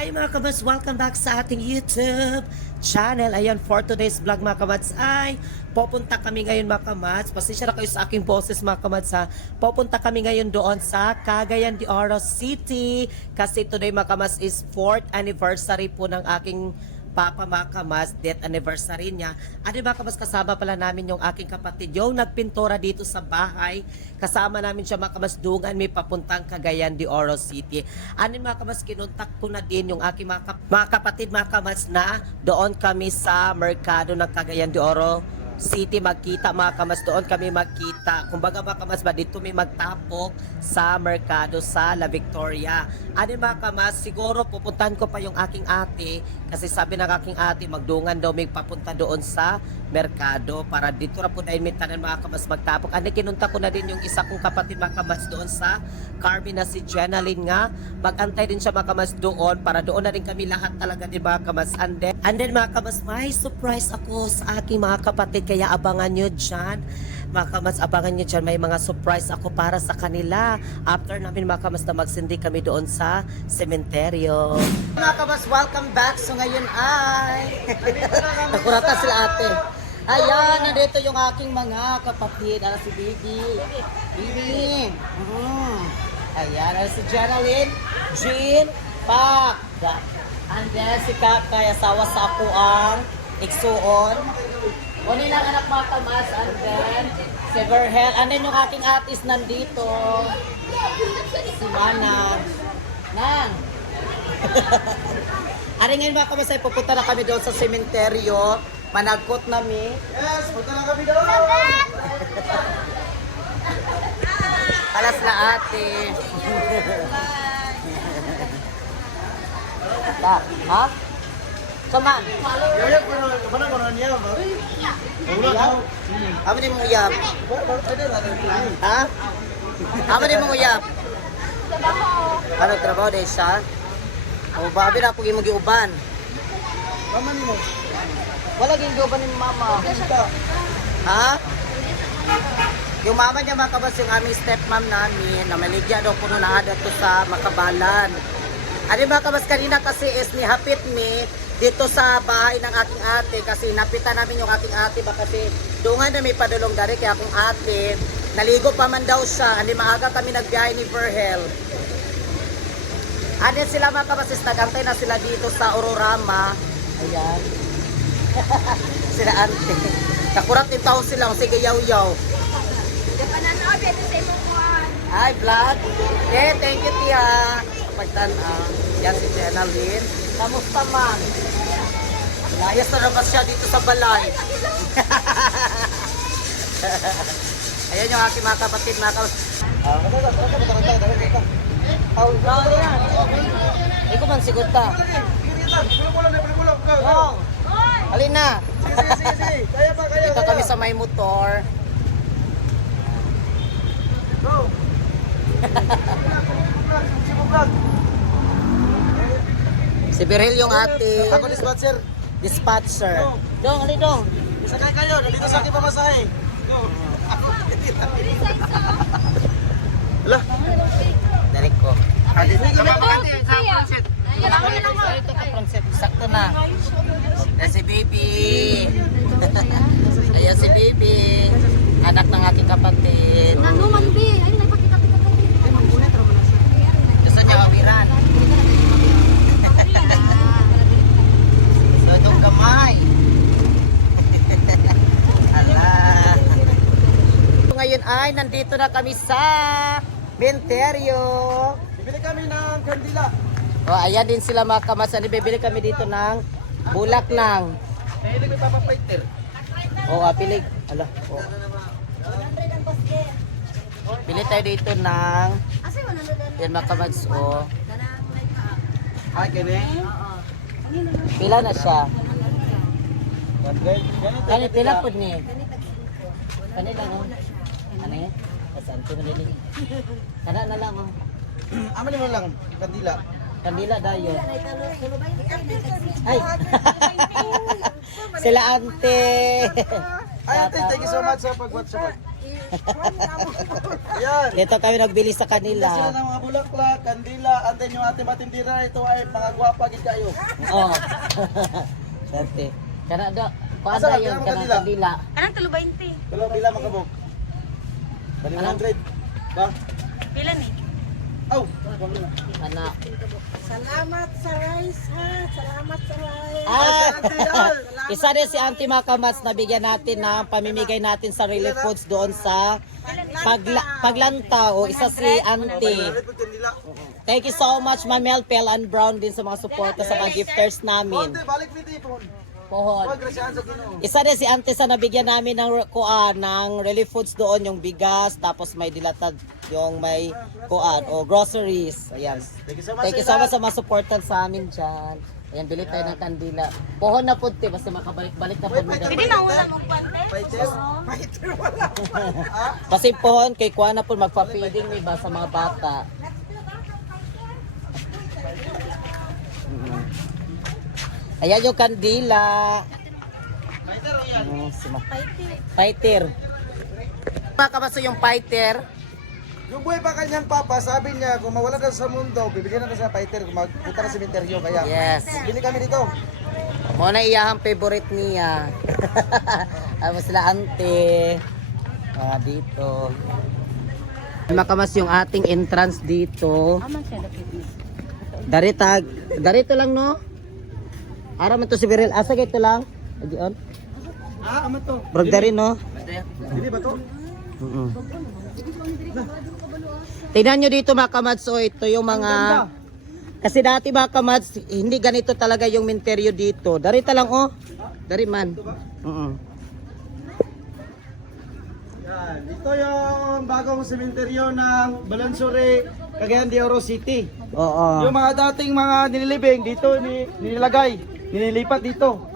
Hi mga kabats! Welcome back sa ating YouTube channel. Ayan, for today's vlog mga kabats ay pupunta kami ngayon mga kabats. Pasensya na kayo sa aking boses mga kabats ha. Pupunta kami ngayon doon sa Cagayan de Oro City. Kasi today mga kabats is 4th anniversary po ng aking Papa Makamas, death anniversary niya. Ano ba kabas, kasama pala namin yung aking kapatid, yung nagpintura dito sa bahay. Kasama namin siya makamas dungan, may papuntang Cagayan de Oro City. Ano makamas, kinuntak ko na din yung aking mga kapatid makamas na doon kami sa merkado ng Cagayan de Oro City magkita mga kamas, doon kami magkita. Kumbaga mga kamas ba, dito may magtapok sa merkado sa La Victoria. Ano mga kamas, siguro pupuntahan ko pa yung aking ate kasi sabi ng aking ate magdungan daw may papunta doon sa merkado para dito na po dahil may tanan mga kamas magtapok. Ano kinunta ko na din yung isa kong kapatid mga kamas doon sa Carmen na si Jenaline nga. Magantay din siya mga kamas doon para doon na rin kami lahat talaga din mga kamas. And then mga kamas, may surprise ako sa aking mga kapatid. Kaya abangan nyo dyan. Mga kamas, abangan nyo dyan. May mga surprise ako para sa kanila. After namin mga kamas na magsindi kami doon sa sementeryo. Mga kamas, welcome back. So ngayon ay nakurata sila ate. Ayan, nandito yung aking mga kapatid. Ala si Bibi. Bibi. Ayan, ala si Jenaline, Jean, Pak. And then si Kakay, asawa sa ako ang igsuon. Kunin lang anak mga kamas, and then si Verhel, and then yung aking atis nandito, si Manang. Nang! Ari ngayon mga kamas ay pupunta na kami doon sa sementeryo, managkot nami. Yes, punta na kami doon! Alas na ate. Ha? Saman? Uyab ko na, mana ko na niya, ba? Uyab? Amo din mong uyab? Ha? Amo din mong uyab? Ano, trabaho din siya? O, babi na ako yung mag-iuban. Mama ni mo. Wala yung giuban ni mama. Ha? Yung mama niya mga kabas, yung aming stepmom namin, na maligya daw puno na adat to sa Makabalan. Ano mga kabas, kanina kasi is nihapit me dito sa bahay ng aking ate kasi napitan namin yung aking ate ba kasi doon na may padulong dari kaya akong ate naligo pa man daw siya. Hindi maaga kami nagbiyahe ni Verhel. Ano sila mga kabasis, nagantay na sila dito sa Ororama. Ayan. Sila ante. Nakurat din tao sila. Sige, yaw-yaw. Ay, vlog. Okay, thank you, Tia. Pagtanang. Yan si Jenaline. Kamusta man? Layas na naman siya dito sa balay. Ayan yung aking mga kapatid, mga kapatid. Ikaw man sigod ka. Oh, alin na. Dito kami sa may motor. Si Berhel yung ate. Ako dispatcher. Dispatcher. Dong, ali dong. Sakay kayo, dito sa aking pamasahe. Ala. Dalik ko. Sakto Sakto na. Ayan si Baby. Ayan si Baby. Anak ng aking kapatid. Gusto niya kapiran. So itong kamay. Ala. Ngayon ay nandito na kami sa sementeryo. Bibili kami ng kandila. O, ayan din sila mga kamasan. Bibili kami dito ng bulak ng. Nahilig may papapaiter. O, pilig. Ala. O. Pili tayo dito ng. Yan mga kamads. O. Ay, kini. Pila na siya. Ganito. Kani pila po ni. Kani lang. O. Ano eh? Saan ko nalili? Kana na lang. O. Aman mo lang, kandila. Kandila dayo. Ay. Sila ante. Ay, ate, thank you so much sa pag-watch. Ayan. Dito kami nagbili sa Sila kanila. ng mga bulaklak, kandila, and then yung ating matindira, ito ay mga gwapa gid kayo. Oh. Dati. Kana do, paano Asa, yun kailangan kanang kanila? kandila? Kanang tulo 20. Kalau bila makabog. Bali 100. Ba? Pila ni? Aw, Anak. Salamat sa rice ha. Salamat sa rice. Isa din si Auntie Makamats na bigyan natin ng pamimigay natin sa relief foods doon sa Paglanta. O isa si Auntie. kandila. Thank you so much, Ma'am Melpel and Brown din sa mga suporta sa mga gifters namin. Konti, balik ni tipon. Pohon. Huwag grasyahan sa Ginoo. Isa din si Auntie sa nabigyan namin ng ng relief foods doon, yung bigas, tapos may dilatad, yung may o groceries. Ayan. Thank you so much. Thank you so much sa mga supportan sa amin dyan. Ayan, bili tayo ng kandila. Pohon na punti, basta makabalik-balik na po. Pwede mauna mong pante? Fighter wala. Kasi pohon, kay kuha na po magpa-feeding ba sa mga bata. Ayan yung kandila. Fighter o yan? Fighter. Mga kabaso yung fighter. Yung buhay pa kanyang papa, sabi niya, kung mawala na sa mundo, bibigyan na sa fighter kung magpunta na sa sementeryo. Kaya, Yes. bili kami dito. Muna iyahang favorite niya. Ano sila ante. Dito. Makamas yung ating entrance dito. Aman siya dapit ni. Darito lang no? Ara man to si Birel. Asa ito lang? Agion. Amat to. Brog dari no? Bili ba to? Tingnan nyo dito mga kamads, so ito yung mga... Kasi dati mga kamads, hindi ganito talaga yung minteryo dito. Darita lang oh. Dari man. Yan. Ito yung bagong sementeryo ng Balansore, Cagayan de Oro City. Oo. Yung mga dating mga nililibing, dito nilagay, nililipat dito.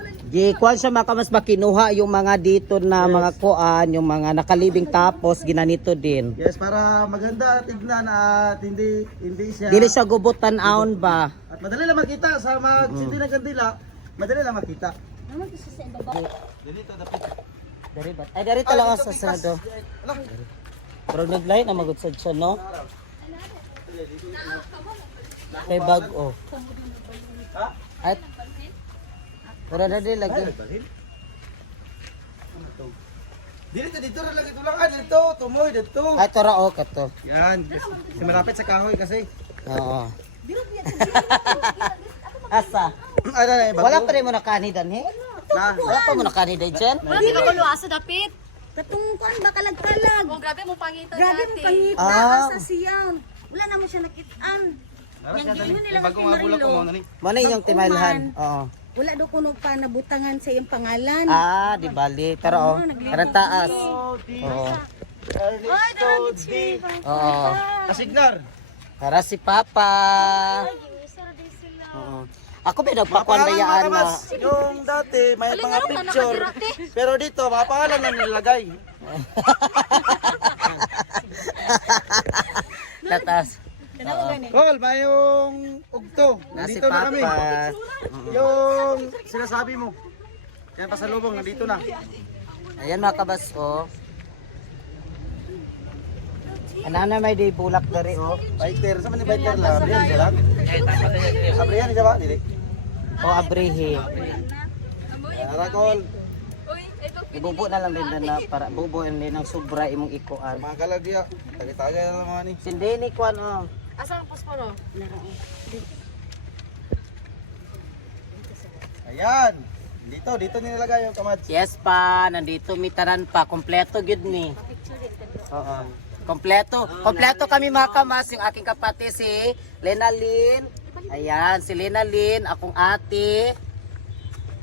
Kuan siya mga kamads, makinuha yung mga dito na mga kuan, yung mga nakalibing tapos ginanito din. Yes, para maganda tignan at hindi siya... Dili siya gubutan aon ba? At madali lang makita sa mga city ng Kandila, madali lang makita. Dito dapat. Dari ba? Ay dari lang ako sa sanado. Pero naglay na magudsad siya no? Kay bag oh. Ha? At pura na din lagi. Dito na lang ito lang. Dito, tumoy, dito. Ay tora o kato. Yan, kasi malapit sa kahoy kasi. Oo. Asa? Ano na, Wala pa rin mo nakanidan he? Wala pa mo nakanidan dyan? Wala di ka luasa dapit. Katong kuan ba kalag-kalag. Oh, grabe mo pangita. Grabe mo pangita sa siyaw. Wala na mo siya nakitaan. Yang giingon nila ng Marilo. Mana yung timailhan? Oo. Wala do kuno pa nabutangan sa iyang pangalan. Di bali. Pero karang taas. Oo. Ay, darabi Oo. Asignar. Para si Papa. Oo. Ako ba nagpakuan bayaan na? Yung dati, may mga picture. Pero dito, mga pangalan na nilagay. Tatas. Col, may yung ugto. Na si Nandito na kami. Papa. Yung sinasabi mo. Yan pasalubong, nandito na. Ayan mga kabaso. Ano na may di bulak dari oh. Fighter, saan ni fighter lang? Abrihan ka lang? Abrihan ka ba? Dili. O abrihe. Tara, Col. Ibubo na lang din na para bubuin din ng sobra imong ikuan. Mga kalagya. Tagay-tagay na lang mga ni. Sindi ni kuan oh. Asa ang posporo? Ayan. Dito nilagay yung kamats. Yes pa, nandito mitaran pa, kompleto gyud ni. Oo. Kompleto. Kompleto kami mga kamas, yung aking kapatid si Lenalyn. Ayan, si Lenalyn, akong ate.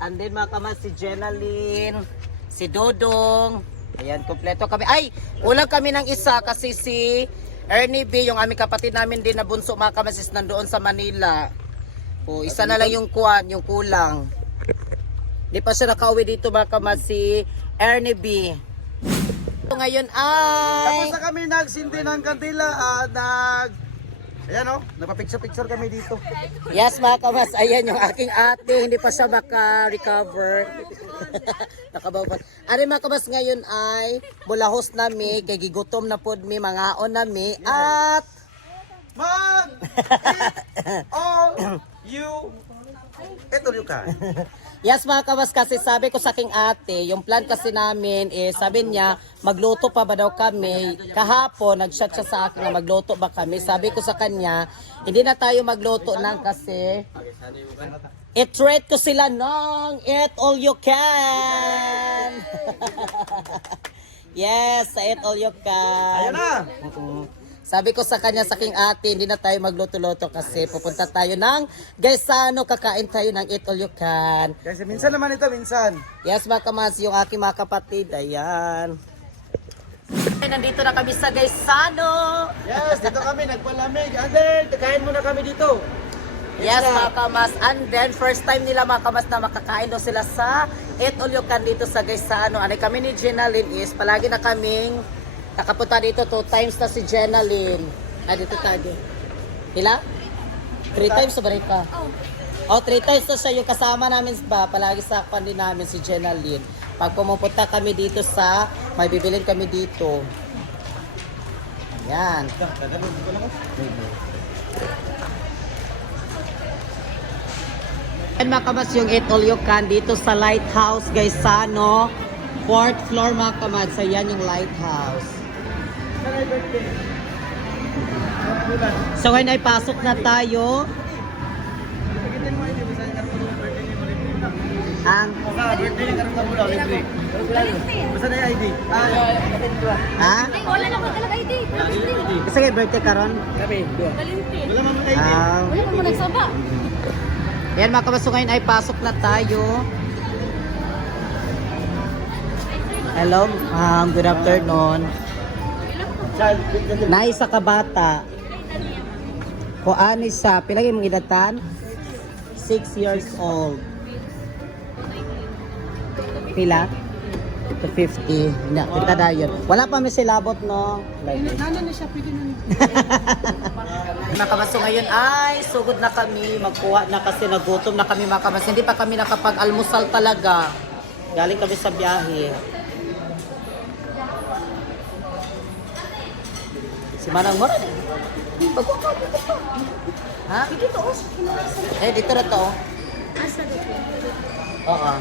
And then mga kamas si Jenalyn, si Dodong. Ayan, kompleto kami. Ay, ulang kami ng isa kasi si Ernie B, yung aming kapatid namin din na bunso mga kamas is nandoon sa Manila. O, isa na lang yung kuwan, yung kulang. Di pa siya nakauwi dito mga kamas si Ernie B. Ngayon ay... Tapos na kami nagsindi ng kandila at ayan o, nagpa-picture kami dito. Yes mga kamas, ayan yung aking ate, hindi pa siya maka-recover. Nakabaw pa. Ari mga kamas ngayon ay bulahos nami, kay gigutom na pod mi, mangaon nami, at Mag! All you... Ito yung ka. yes mga kamas, kasi sabi ko sa aking ate, yung plan kasi namin is sabi niya, magluto pa ba daw kami. Kahapon, nag-chat siya sa akin na magluto ba kami. Sabi ko sa kanya, hindi na tayo magluto nang kasi i-treat ko sila ng eat all you can. Yes, sa eat all you can. Ayan na! Sabi ko sa kanya, sa aking ate, hindi na tayo magluto-luto kasi pupunta tayo ng Gaisano, kakain tayo ng eat all you can. Kasi minsan naman ito, minsan. Yes mga kamas, yung aking mga kapatid, ayan. Nandito na kami sa Gaisano. Yes, dito kami, nagpalamig. And then, kain muna kami dito. Yes mga kamas, and then first time nila mga kamas na makakain daw sila sa eat all you can dito sa Gaisano. Ano kami ni Jenalyn is, palagi na kaming nakapunta dito 2 times na si Jenalyn. Ay, dito tayo. Ila? 3 times sa balik ka? Oh, 3 times na siya yung kasama namin ba? Palagi sa din namin si Jenalyn. Pag pumupunta kami dito sa, may bibilin kami dito. Yan. Yan mga kamas yung eat all you can dito sa Lighthouse Gaisano. 4th floor mga kamas. Ayan yung Lighthouse. So ngayon ay pasok na tayo. Ang Birthday ni Karong Tabula, libre. Basta na yung ID. ha? Ay, wala na magkalag ID. Kasi kayo birthday karon? Kami, dua. Valentin. Wala man ID. Wala naman nagsaba. Yan mga kamas, so ngayon ay pasok na tayo. Hello, good afternoon. Naisa ka bata. Ko ani siya, pila yung edatan? 6 years old. Pila? To 50. Na, kita na yun. Wala pa may silabot, no? Nana na siya, pwede na Mga so ngayon ay sugod na kami, magkuha na kasi nagutom na kami mga kamas. Hindi pa kami nakapag-almusal talaga. Galing kami sa biyahe. Si Manang Mora. Pagkuha dito pa. Ha? Dito oh. Dito na to. Asa dito? Oo.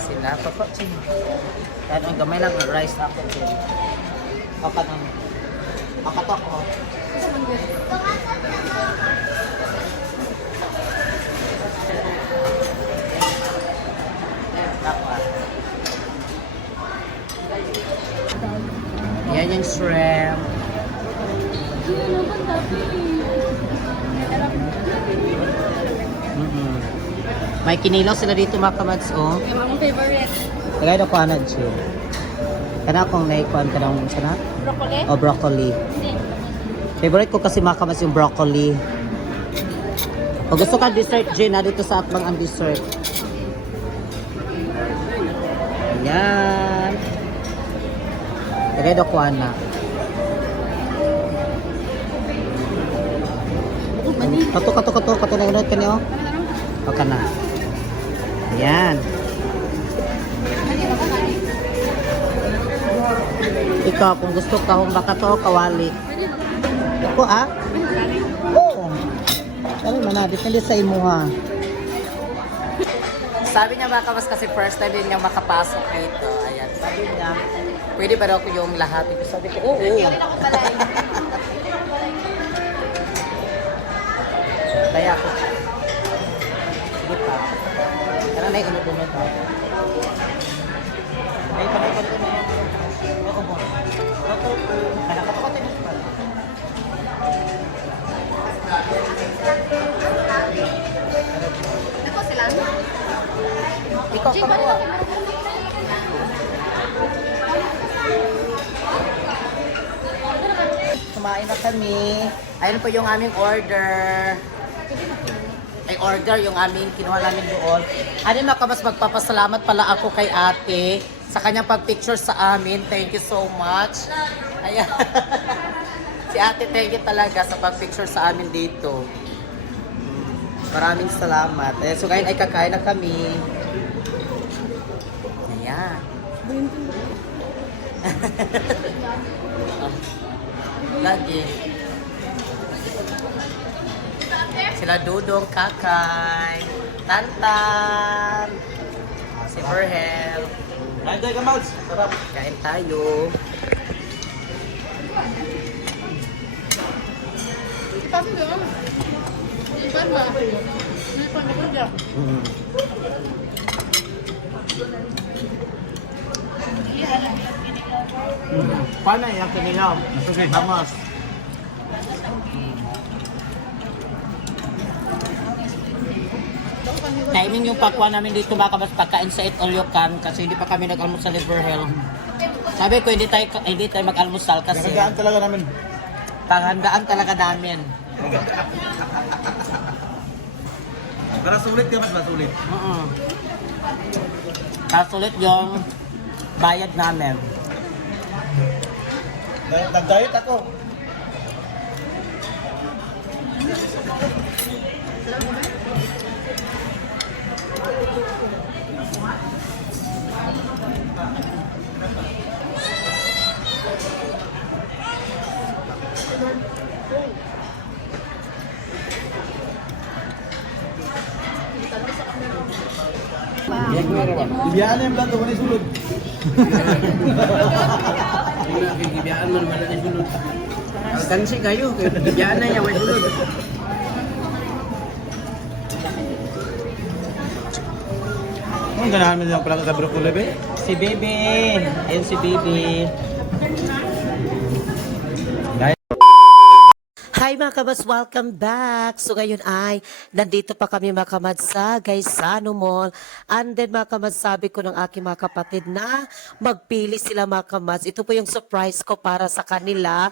Sila papa chin. Kahit ang gamay lang ng rice na ako din. Papa nang. Pakatok ko. Yan yung shrimp. May kinilaw sila dito mga kamads, oh. Yung mga favorite. Tagay na ko anad siya. Kana akong naikuan ka ng sana? Broccoli? O broccoli. Hindi. Favorite ko kasi mga kamads yung broccoli. O gusto ka dessert, Jen, ha? Dito sa atbang ang dessert. Ayan. Tagay na ko ana. Kato na gunod ka niyo. O ka na. Ayan. Ikaw, kung gusto ka, kung baka to, kawali. Ako, ah? Oo. Pero man, depende sa imo, ha. Sabi niya mga kamas kasi first time din niya makapasok dito. Ayan. Sabi niya, pwede ba daw ko yung lahat? Sabi ko, oo. Kaya ako. Sige pa. Karena na yung unod ha. Ay, kamay ko na yung ako mo. Kaya kapakatay mo pa. Ako sila? Ikaw ka mo. Kumain na kami. Ayun po yung aming order. Ay order yung aming kinuha namin doon. Ano mga kamas, magpapasalamat pala ako kay ate sa kanyang pag-picture sa amin. Thank you so much. Ayan. Si Ate Tegi talaga sa pag-picture sa amin dito. Maraming salamat. So ngayon ay kakain na kami. Ayan. Lagi. Sila Dudong, Kakay, Tantan, si Verhel. Kain tayo ka, Mads. Sarap. Kain tayo. Paano yung kinilaw? Vamos. Timing yung pagkuha namin dito mga kabas pagkain sa Eat All You Can kasi hindi pa kami nag-almusal sa Liverhill. Sabi ko hindi tayo mag-almusal kasi Nagagaan talaga namin. panghandaan talaga namin. Para sulit ka, mas masulit. Tapos ulit yung bayad namin. Nag-diet ako. Bibiyaan yung plato, wala sulod. Bibiyaan man wala na sulod. Tansi kayo, bibiyaan na niya, wala sulod. Anong ganahan mo yung plato sa broccoli, be? Si Baby! Ayun si Baby! Hi mga kabas, welcome back! So ngayon ay, nandito pa kami mga kamads sa Gaisano Mall. And then mga kamads, sabi ko ng aking mga kapatid na magpili sila mga kamads. Ito po yung surprise ko para sa kanila.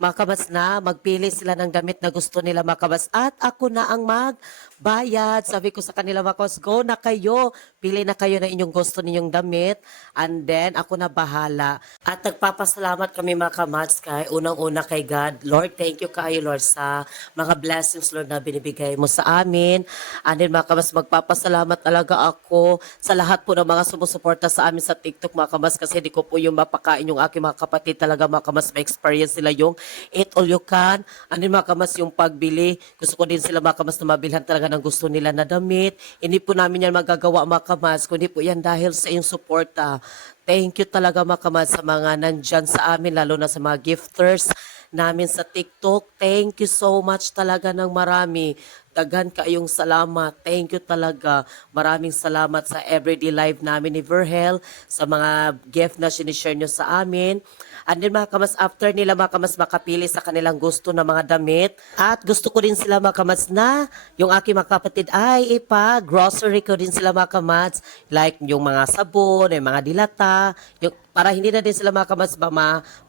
Mga kamads na magpili sila ng damit na gusto nila mga kamads. At ako na ang magbayad. Sabi ko sa kanila mga kamads, go na kayo. Pili na kayo na inyong gusto ninyong damit. And then ako na bahala. At nagpapasalamat kami mga kamads kay unang-una kay God. Lord, thank you kayo Lord sa mga blessings Lord na binibigay mo sa amin. And then mga kamads, magpapasalamat talaga ako sa lahat po ng mga sumusuporta sa amin sa TikTok mga kamads kasi di ko po yung mapakain yung aking mga kapatid talaga mga kamads. May experience sila yung Eat All You Can. And then mga kamads, yung pagbili, gusto ko din sila mga kamads na mabilhan talaga ng gusto nila na damit. Hindi po namin yan magagawa mga kamads, kundi po yan dahil sa iyong suporta. Thank you talaga mga kamads sa mga nandyan sa amin, lalo na sa mga gifters namin sa TikTok. Thank you so much talaga ng marami. Daghan kayong salamat. Thank you talaga. Maraming salamat sa everyday life namin ni Verhel, sa mga gift na sinishare nyo sa amin. And then mga kamas, after nila mga kamas makapili sa kanilang gusto na mga damit. At gusto ko din sila mga kamas na yung aking mga kapatid ay grocery ko din sila mga kamas. Like yung mga sabon, yung mga dilata, yung para hindi na din sila mga kamas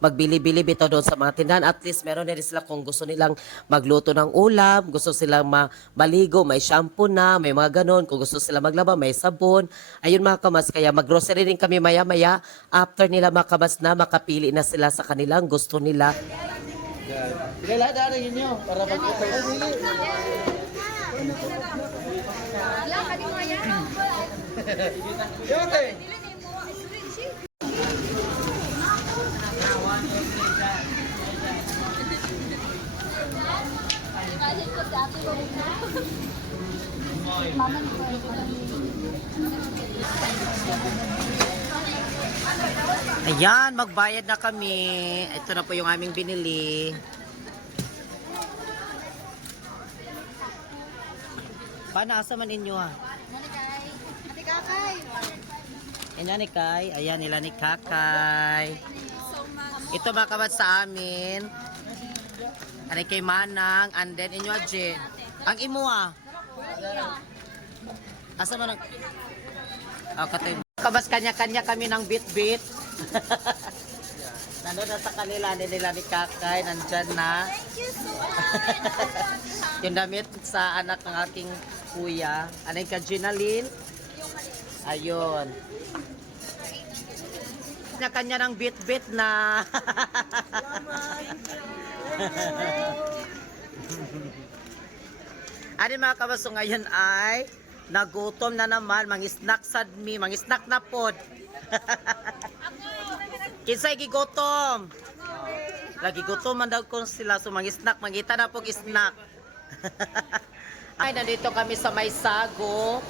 magbili-bili bitaw doon sa mga tindahan. At least meron na din sila kung gusto nilang magluto ng ulam, gusto silang maligo, may shampoo na, may mga ganon. Kung gusto sila maglaba, may sabon. Ayun mga kamas, kaya mag-grocery din kami maya-maya after nila mga kamas na makapili na sila sa kanilang gusto nila. Sige, lahat na rin inyo para magkita. Yote! Ayan, magbayad na kami. Ito na po yung aming binili. Paano asa man inyo ha? Ate Kakay. Ayan ni Kay. Ayan nila ni Kakay. Ito mga kabat sa amin. Ano kay Manang. And then inyo Aje. Ang imo ha? Asa man ang... Oh, katay. Kabas kanya-kanya kami ng bit-bit. Nandun na sa kanila nila ni Kakay. Nandyan na. Thank you so much. Yung damit sa anak ng aking kuya. Anay ka, Ginaline? Ayun. Kanya-kanya ng bit-bit na. Ano mga kamas, so ngayon ay nagutom na naman, mang-snack sad me, mang-snack na pod. Kinsay gigutom? Lagi gutom man daw ko sila, so mang-snack, mangita na pog snack. Ay, nandito kami sa May Sago.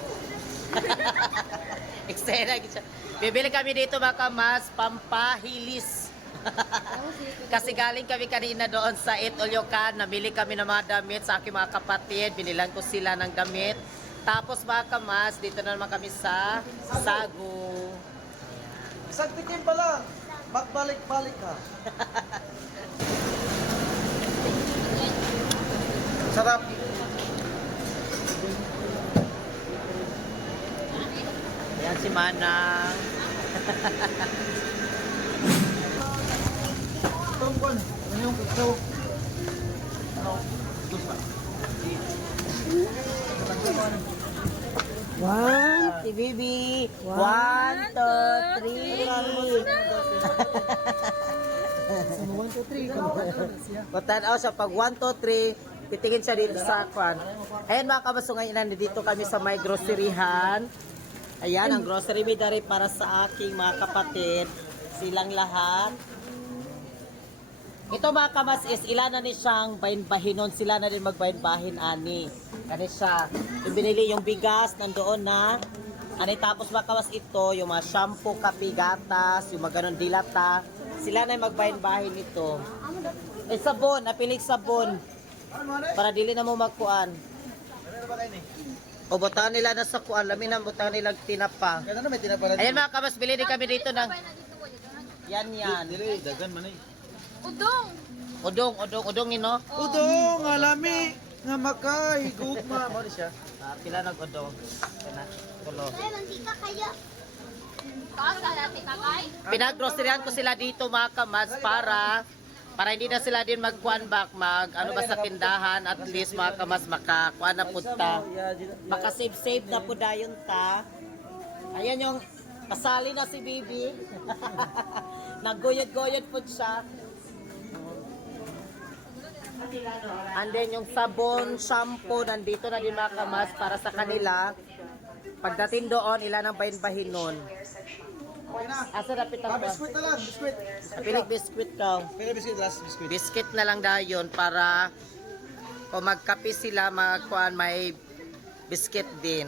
Eksena, bibili kami dito mga kamas, pampahilis. Kasi galing kami kanina doon sa Itolyokan, namili kami ng mga damit sa aking mga kapatid, binilan ko sila ng damit. Tapos mga kamas, dito na naman kami sa Sago. Isang tikim pa lang. Magbalik-balik ka. Sarap. Ayan si Manang. Tungkol. Ano yung gusto? Ano? Gusto. One, si Bibi. One, two, three. 1, 2, 3. Matanaw siya pag 1, 2, 3, titingin siya dito sa kwan. Ayan mga kabaso, ngayon nandito kami sa may groceryhan. Ayan, ang grocery may dari para sa aking mga kapatid. Silang lahat. Ito mga kabas is ilan na ni siyang bahin-bahinon. Sila na din magbahin-bahin ani. Kani siya. Yung binili yung bigas nandoon na. Ani tapos mga kabas ito, yung mga shampoo, kape, gatas, yung mga ganun dilata. Sila na yung magbahin-bahin ito. Eh sabon, napilig sabon. Para dili na mo magkuan. O botahan nila na sa kuan, lamin na botahan nila tinapa. Kaya na may tinapala. Ayan mga kabas, bili din kami dito ng yan. Dili, dagan man eh. Udong nino. Udong, alami. Nga makay, gugma. Mo siya. Pila nag-udong. Kana, tulo. Pinag-groceryan ko sila dito mga kamads para hindi na sila din mag-kuan back, ano ba sa tindahan, at least mga kamads makakuan na punta. Makasave-save na po dayon ta. Ayan yung kasali na si Bibi. Naggoyod-goyod po siya. And then yung sabon, shampoo, nandito na din mga kamads para sa kanila. Pagdating doon, ilan ang bahin-bahinon. Asa dapat ang Biskuit na lang, biskuit. Pilig biskuit ka. Pila biskuit, last biskuit. Biscuit na lang dayon para kung magkape sila, magkuhan, may biscuit din.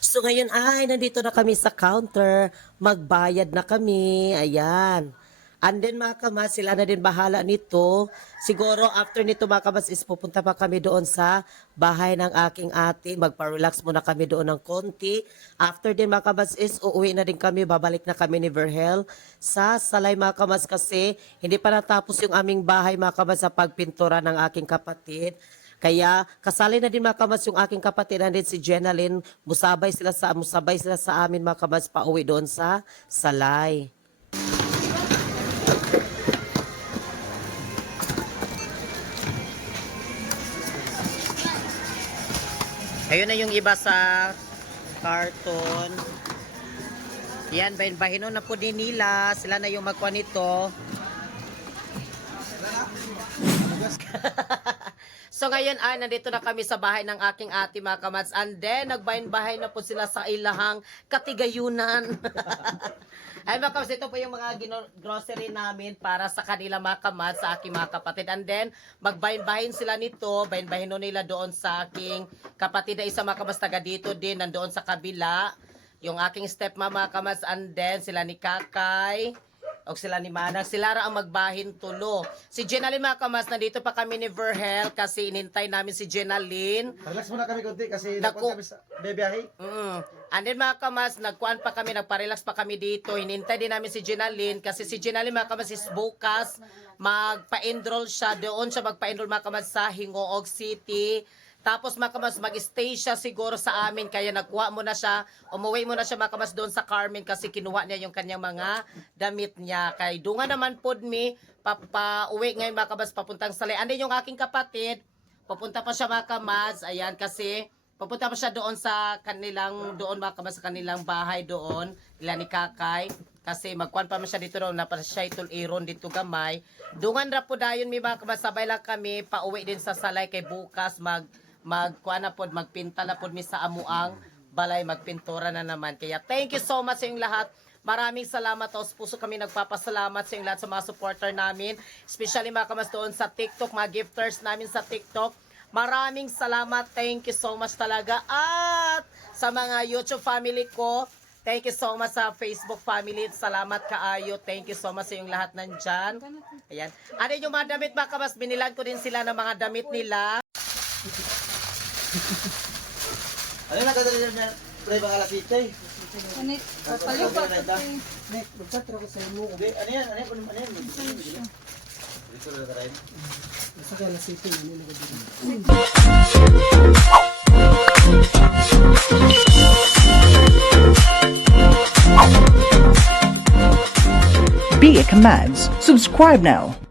So ngayon ay nandito na kami sa counter. Magbayad na kami. Ayan. And then mga kamas, sila na din bahala nito. Siguro after nito mga kamas is pupunta pa kami doon sa bahay ng aking ate. Magpa-relax muna kami doon ng konti. After din mga kamas is uuwi na din kami. Babalik na kami ni Verhel sa Salay mga kamas kasi hindi pa natapos yung aming bahay mga kamas sa pagpintura ng aking kapatid. Kaya kasali na din mga kamas yung aking kapatid and then si Jenalyn. Musabay sila sa amin mga kamas pauwi doon sa Salay. Ayun na yung iba sa carton. Yan, bahin-bahinon na po din nila. Sila na yung magkuha nito. So ngayon ay nandito na kami sa bahay ng aking ate mga kamads. And then nagbahin-bahay na po sila sa ilahang katigayunan. Ay mga kamads, ito po yung mga grocery namin para sa kanila mga kamads, sa aking mga kapatid. And then magbahin-bahin sila nito. Bahin-bahin nila doon sa aking kapatid na isa mga kamads, taga dito din, nandoon sa kabila. Yung aking stepmama mga kamads. And then sila ni Kakay. O sila ni Manang, sila ra ang magbahin tulo. Si Jenalyn mga kamas, nandito pa kami ni Verhel kasi inintay namin si Jenalyn. Relax muna kami konti kasi Naku. nakuha kami sa bebiyahe. And then mga kamas, nagkuhan pa kami, nagparelax pa kami dito. Hinintay din namin si Jenalyn kasi si Jenalyn mga kamas is bukas. Magpa-enroll siya, doon siya magpa-enroll mga kamas sa Hingoog City. Tapos mga kamas, mag-stay siya siguro sa amin. Kaya nagkuha mo na siya, umuwi mo na siya mga kamas doon sa Carmen kasi kinuha niya yung kanyang mga damit niya. Kay dunga naman po mi, uwi ngayon mga kamas, papuntang Salay. Andun yung aking kapatid, papunta pa siya mga kamas. Ayan kasi Papunta pa siya doon sa kanilang, doon mga kamads, sa kanilang bahay doon, nila ni Kakay. Kasi magkuhan pa man siya dito doon, napasa siya itong iron dito gamay. Dungan ra po dayon mi mga kamads, sabay lang kami, pauwi din sa Salay kay bukas, magkuhan na po, magpinta na po mi sa amuang balay, magpintura na naman. Kaya thank you so much sa inyong lahat. Maraming salamat. Taos puso kami nagpapasalamat sa inyong lahat sa mga supporter namin. Especially mga kamads doon sa TikTok, mga gifters namin sa TikTok. Maraming salamat. Thank you so much talaga. At sa mga YouTube family ko, thank you so much sa Facebook family. Salamat kaayo. Thank you so much sa inyong lahat nandyan. Ayan. Ano yung mga damit mga kamads? Binilan ko din sila ng mga damit nila. Ano na kadali niya? Pre ba alas 7? Ano Papalit pa kasi. Nek, magpatro ko sa imo. Ano yan? Ano yan? Dito na rin. Basta ka alas 7 ano na Be a Kamads. Subscribe now.